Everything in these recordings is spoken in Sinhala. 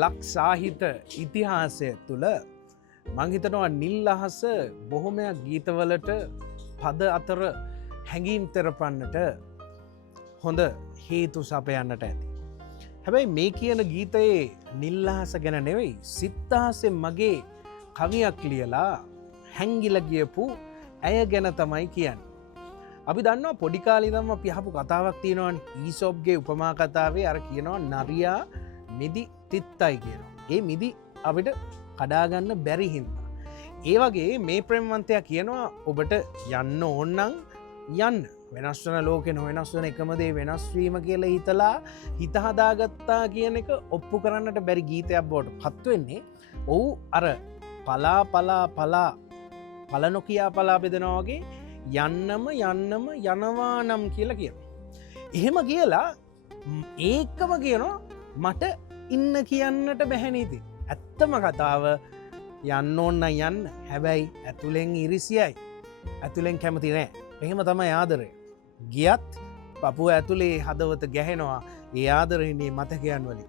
ලක් සාහිත ඉතිහාසය තුළ මං හිතනවා නිල් අහස බොහොමයක් ගීතවලට පද අතර හැඟීම් තෙරපන්නට හොඳ හේතු සපයන්නට ඇති. හැබැයි මේ කියන ගීතයේ නිල් අහස ගැන නෙවෙයි සිත්අහසෙන් මගේ කවියක් ලියලා හැංගිලා ගියපු ඇය ගැන තමයි කියන්නේ. අපි දන්නවා පොඩි කාලේ ඉඳන්ම අපි අහපු කතාවක් තියෙනවානේ ඊසොප්ගේ උපමා කතාවේ අර කියනවා නරියා මිදි තිත්තයි කියනවා. ඒ මිදි අපිට කඩාගන්න බැරි හින්දා. ඒ වගේ මේ ප්‍රේමවන්තයා කියනවා ඔබට යන්න ඕන නම් යන්න. වෙනස් වෙන ලෝකේ නොවෙනස් වෙන එකම දේ වෙනස් වීම කියලා හිතලා හිත හදාගත්තා කියන එක ඔප්පු කරන්නට බැරි ගීතයක් බවට පත් වෙන්නේ. ඔව් අර පල නොකියා පලා බෙදනවා වගේ යන්නම යනවා නම් කියලා කියනවා. එහෙම කියලා ඒකම කියනවා මට ඉන්න කියන්නට බැහැ නේද? ඇත්තම කතාව යන්න ඕන යන්න. හැබැයි ඇතුලෙන් ඉරිසියයි. ඇතුලෙන් කැමති නෑ. එහෙම තමයි ආදරය. ගියත් පපුව ඇතුලේ හදවත ගැහෙනවා ඒ ආදරේනේ මතකයන් වලින්.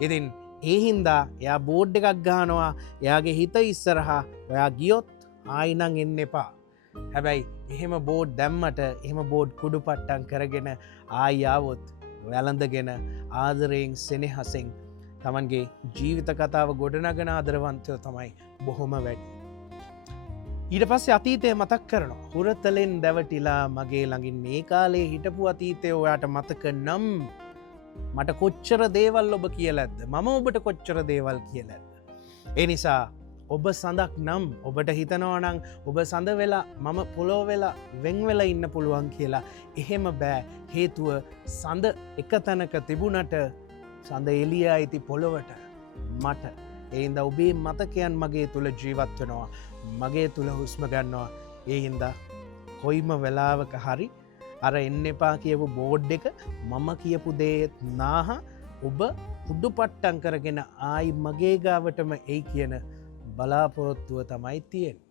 ඉතින් ඒ හින්දා එයා බෝඩ් එකක් ගහනවා. එයාගේ හිත ඉස්සරහා ඔයා ගියොත් ආයි නම් එන්න එපා. හැබැයි එහෙම බෝඩ් දැම්මට එහෙම බෝඩ් කුඩු පට්ටම් කරගෙන ආයි ආවොත් වැළඳගෙන ආදරයෙන් සෙනෙහසෙන් තමන්ගේ ජීවිත කතාව ගොඩනගන ආදරවන්තයෝ තමයි බොහොම වැඩි. ඊට පස්සේ අතීතය මතක් කරනවා. හුරතලෙන් දැවටිලා මගේ ළඟින් මේ කාලේ හිටපු අතීතය ඔයාට මතක නම් මට කොච්චර දේවල් ඔබ කියලා ඇද්ද? මම ඔබට කොච්චර දේවල් කියලා ඇද්ද? ඒ නිසා ඔබ සඳක් නම් ඔබට හිතනවා නම් ඔබ සඳ වෙලා මම පොළොව වෙලා වෙන් වෙලා ඉන්න පුළුවන් කියලා. එහෙම බෑ. හේතුව සඳ එක තැනක තිබුණට සඳ එළිය අයිති පොළොවට මට. ඒ හින්දා ඔබේ මතකයන් මගේ තුල ජීවත් වෙනවා. මගේ තුල හුස්ම ගන්නවා. ඒ හින්දා කොයිම වෙලාවක හරි අර එන්න එපා කියපු බෝඩ් එක මම කියපු දේත් නාහ ඔබ කුඩු පට්ටම් කරගෙන ආයි මගේ ගාවටම එයි කියන බලාපොරොත්තුව තමයි තියෙන්නේ.